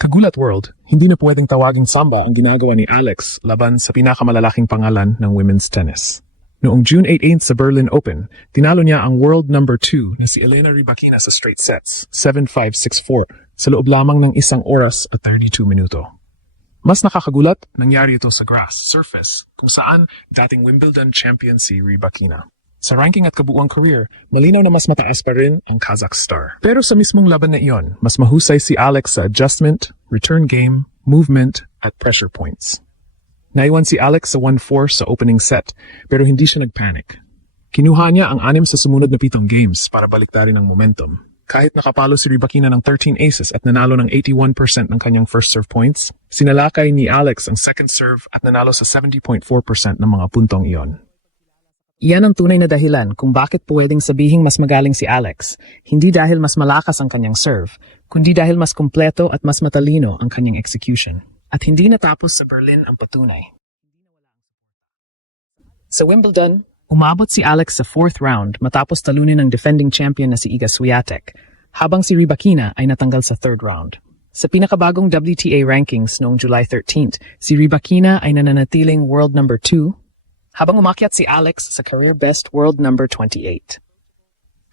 Kagulat World, hindi na pwedeng tawaging samba ang ginagawa ni Alex laban sa pinakamalalaking pangalan ng women's tennis. Noong June 18 sa Berlin Open, tinalo niya ang world number 2 na si Elena Rybakina sa straight sets, 7-5, 6-4, sa loob lamang ng 1 oras at 32 minuto. Mas nakakagulat, nangyari ito sa grass, surface, kung saan dating Wimbledon champion si Rybakina. Sa ranking at kabuuang career, malinaw na mas mataas pa rin ang Kazakh star. Pero sa mismong laban na iyon, mas mahusay si Alex sa adjustment, return game, movement, at pressure points. Naiwan si Alex sa 1-4 sa opening set, pero hindi siya nagpanic. Kinuha niya ang 6 sa sumunod na 7 games para baliktarin ang momentum. Kahit nakapalo si Rybakina ng 13 aces at nanalo ng 81% ng kanyang first serve points, sinalakay ni Alex ang second serve at nanalo sa 70.4% ng mga puntong iyon. Iyan ang tunay na dahilan kung bakit pwedeng sabihing mas magaling si Alex, hindi dahil mas malakas ang kanyang serve, kundi dahil mas kumpleto at mas matalino ang kanyang execution. At hindi natapos sa Berlin ang patunay. Sa Wimbledon, umabot si Alex sa 4th round matapos talunin ng defending champion na si Iga Swiatek, habang si Rybakina ay natanggal sa 3rd round. Sa pinakabagong WTA rankings noong July 13, si Rybakina ay nananatiling world number 2, habang umakyat si Alex sa career best world number 28.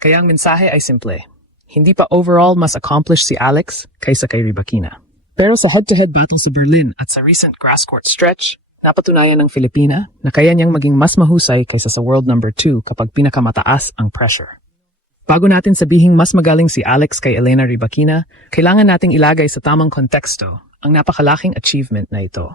Kaya ang mensahe ay simple, hindi pa overall mas accomplished si Alex kaysa kay Rybakina. Pero sa head-to-head battle sa Berlin at sa recent grass court stretch, napatunayan ng Filipina na kaya niyang maging mas mahusay kaysa sa world number 2 kapag pinakamataas ang pressure. Bago natin sabihing mas magaling si Alex kay Elena Rybakina, kailangan nating ilagay sa tamang konteksto ang napakalaking achievement na ito.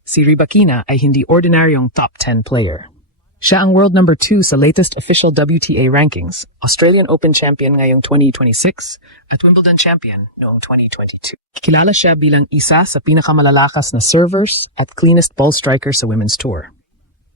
Si Rybakina ay hindi ordinaryong top 10 player. Siya ang world number 2 sa latest official WTA rankings, Australian Open champion ngayong 2026 at Wimbledon champion noong 2022. Kilala siya bilang isa sa pinakamalalakas na servers at cleanest ball striker sa women's tour.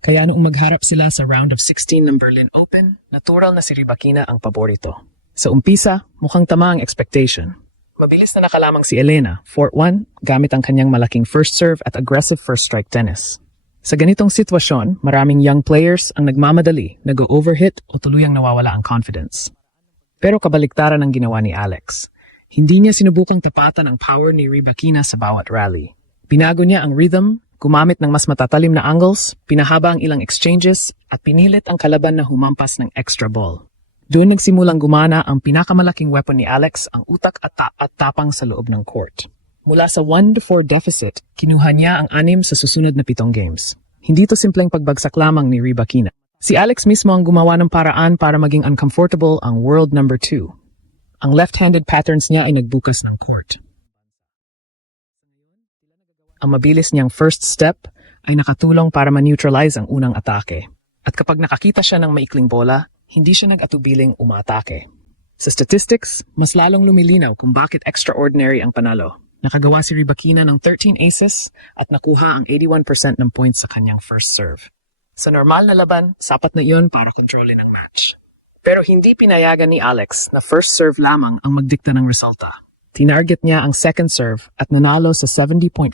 Kaya noong magharap sila sa round of 16 ng Berlin Open, natural na si Rybakina ang paborito. Sa umpisa, mukhang tama ang expectation. Mabilis na nakalamang si Elena, 4-1, gamit ang kanyang malaking first serve at aggressive first strike tennis. Sa ganitong sitwasyon, maraming young players ang nagmamadali, nag-overhit o tuluyang nawawala ang confidence. Pero kabaliktaran ang ginawa ni Alex. Hindi niya sinubukang tapatan ang power ni Rybakina sa bawat rally. Binago niya ang rhythm, gumamit ng mas matatalim na angles, pinahaba ang ilang exchanges, at pinilit ang kalaban na humampas ng extra ball. Doon nagsimulang gumana ang pinakamalaking weapon ni Alex, ang utak at tapang sa loob ng court. Mula sa 1-4 deficit, kinuha niya ang 6 sa susunod na 7 games. Hindi to simpleng pagbagsak lamang ni Rybakina. Si Alex mismo ang gumawa ng paraan para maging uncomfortable ang world number 2. Ang left-handed patterns niya ay nagbukas ng court. Ang mabilis niyang first step ay nakatulong para ma-neutralize ang unang atake. At kapag nakakita siya ng maikling bola, hindi siya nag-atubiling umatake. Sa statistics, mas lalong lumilinaw kung bakit extraordinary ang panalo. Nakagawa si Rybakina ng 13 aces at nakuha ang 81% ng points sa kanyang first serve. Sa normal na laban, sapat na iyon para kontrolin ang match. Pero hindi pinayagan ni Alex na first serve lamang ang magdikta ng resulta. Tinarget niya ang second serve at nanalo sa 70.4%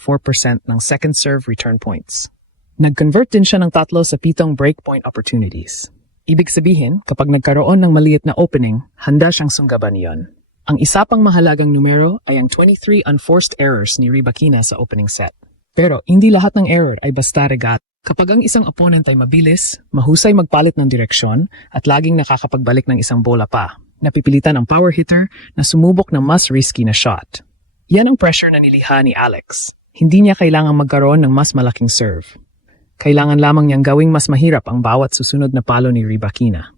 ng second serve return points. Nag-convert din siya ng 3 sa 7 breakpoint opportunities. Ibig sabihin, kapag nagkaroon ng maliit na opening, handa siyang sunggaban iyon. Ang isa pang mahalagang numero ay ang 23 unforced errors ni Rybakina sa opening set. Pero hindi lahat ng error ay basta regat. Kapag ang isang opponent ay mabilis, mahusay magpalit ng direksyon, at laging nakakapagbalik ng isang bola pa, napipilitan ang power hitter na sumubok ng mas risky na shot. Yan ang pressure na nilikha ni Alex. Hindi niya kailangang magkaroon ng mas malaking serve. Kailangan lamang niyang gawing mas mahirap ang bawat susunod na palo ni Rybakina.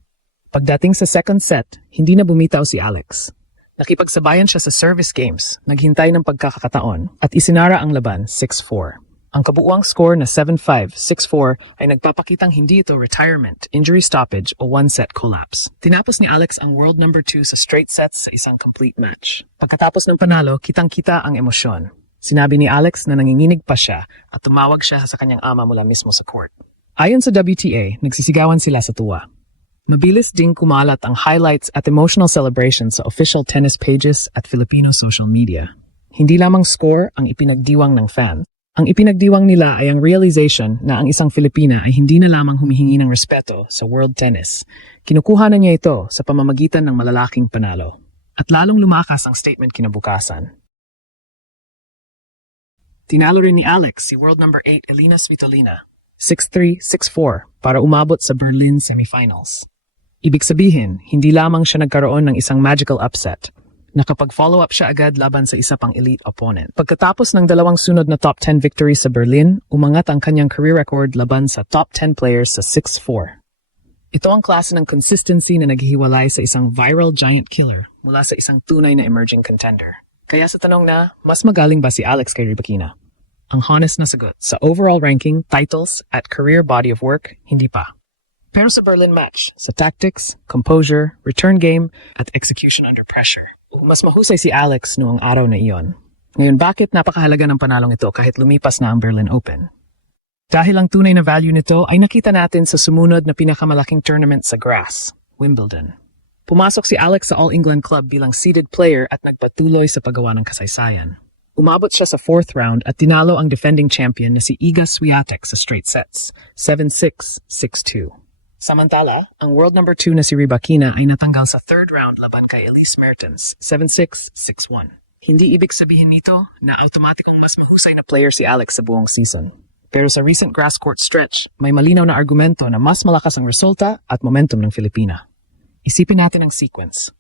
Pagdating sa second set, hindi na bumitaw si Alex. Nakipagsabayan siya sa service games, naghintay ng pagkakataon, at isinara ang laban 6-4. Ang kabuuang score na 7-5, 6-4 ay nagpapakitang hindi ito retirement, injury stoppage o one-set collapse. Tinapos ni Alex ang world number 2 sa straight sets sa isang complete match. Pagkatapos ng panalo, kitang-kita ang emosyon. Sinabi ni Alex na nanginginig pa siya at tumawag siya sa kanyang ama mula mismo sa court. Ayon sa WTA, nagsisigawan sila sa tuwa. Mabilis ding kumalat ang highlights at emotional celebrations sa official tennis pages at Filipino social media. Hindi lamang score ang ipinagdiwang ng fan. Ang ipinagdiwang nila ay ang realization na ang isang Filipina ay hindi na lamang humihingi ng respeto sa world tennis. Kinukuha na niya ito sa pamamagitan ng malalaking panalo. At lalong lumakas ang statement kinabukasan. tinalo rin ni Alex si world number 8 Elina Svitolina 6-3, 6-4 para umabot sa Berlin semifinals. Ibig sabihin, hindi lamang siya nagkaroon ng isang magical upset. Nakapag-follow up siya agad laban sa isa pang elite opponent. Pagkatapos ng dalawang sunod na top 10 victories sa Berlin, umangat ang kanyang career record laban sa top 10 players sa 6-4. Ito ang klase ng consistency na naghihiwalay sa isang viral giant killer mula sa isang tunay na emerging contender. Kaya sa tanong na, mas magaling ba si Alex kay Rybakina? Ang honest na sagot, sa overall ranking, titles, at career body of work, hindi pa. Pero sa Berlin match, sa tactics, composure, return game, at execution under pressure, mas mahusay si Alex noong araw na iyon. Ngayon, bakit napakahalaga ng panalong ito kahit lumipas na ang Berlin Open? Dahil ang tunay na value nito ay nakita natin sa sumunod na pinakamalaking tournament sa grass, Wimbledon. Pumasok si Alex sa All-England Club bilang seeded player at nagpatuloy sa paggawa ng kasaysayan. Umabot siya sa 4th round at tinalo ang defending champion na si Iga Swiatek sa straight sets, 7-6, 6-2. Samantala, ang world number 2 na si Rybakina ay natanggal sa 3rd round laban kay Elise Mertens, 7-6, 6-1. Hindi ibig sabihin nito na automatikong mas mahusay na player si Alex sa buong season. Pero sa recent grass court stretch, may malinaw na argumento na mas malakas ang resulta at momentum ng Filipina. Isipin natin ang sequence.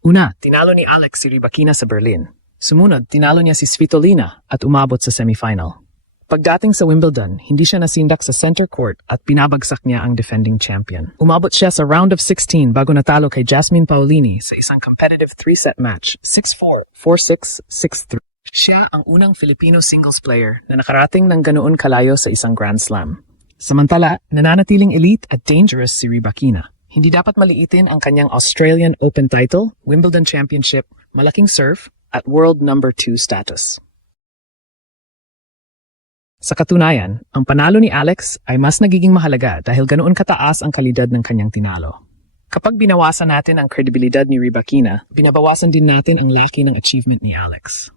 Una, tinalo ni Alex si Rybakina sa Berlin. Sumunod, tinalo niya si Svitolina at umabot sa semifinal. Pagdating sa Wimbledon, hindi siya nasindak sa center court at pinabagsak niya ang defending champion. Umabot siya sa round of 16 bago natalo kay Jasmine Paolini sa isang competitive 3-set match, 6-4, 4-6, 6-3. Siya ang unang Filipino singles player na nakarating ng ganoon kalayo sa isang Grand Slam. Samantala, nananatiling elite at dangerous si Rybakina. Hindi dapat maliitin ang kanyang Australian Open title, Wimbledon Championship, malaking serve, at world number 2 status. Sa katunayan, ang panalo ni Alex ay mas nagiging mahalaga dahil ganoon kataas ang kalidad ng kanyang tinalo. Kapag binawasan natin ang kredibilidad ni Rybakina, binabawasan din natin ang laki ng achievement ni Alex.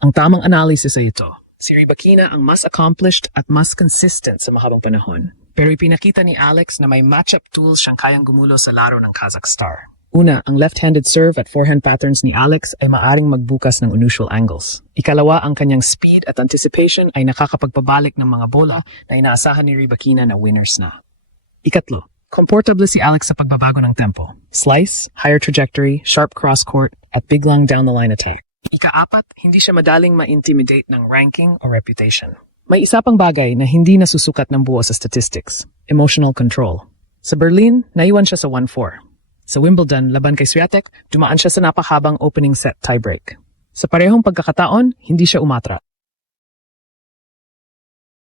Ang tamang analysis ay ito. Si Rybakina ang mas accomplished at mas consistent sa mahabang panahon. Pero ipinakita ni Alex na may matchup tools siyang kayang gumulo sa laro ng Kazakhstan. Una, ang left-handed serve at forehand patterns ni Alex ay maaring magbukas ng unusual angles. Ikalawa, ang kanyang speed at anticipation ay nakakapagpabalik ng mga bola na inaasahan ni Rybakina na winners na. Ikatlo, comfortable si Alex sa pagbabago ng tempo. Slice, higher trajectory, sharp cross-court, at biglang down-the-line attack. Ikaapat, hindi siya madaling ma-intimidate ng ranking o reputation. May isa pang bagay na hindi nasusukat ng buo sa statistics, emotional control. Sa Berlin, naiwan siya sa 1-4. Sa Wimbledon, laban kay Swiatek, dumaan siya sa napakahabang opening set tiebreak. Sa parehong pagkakataon, hindi siya umatra.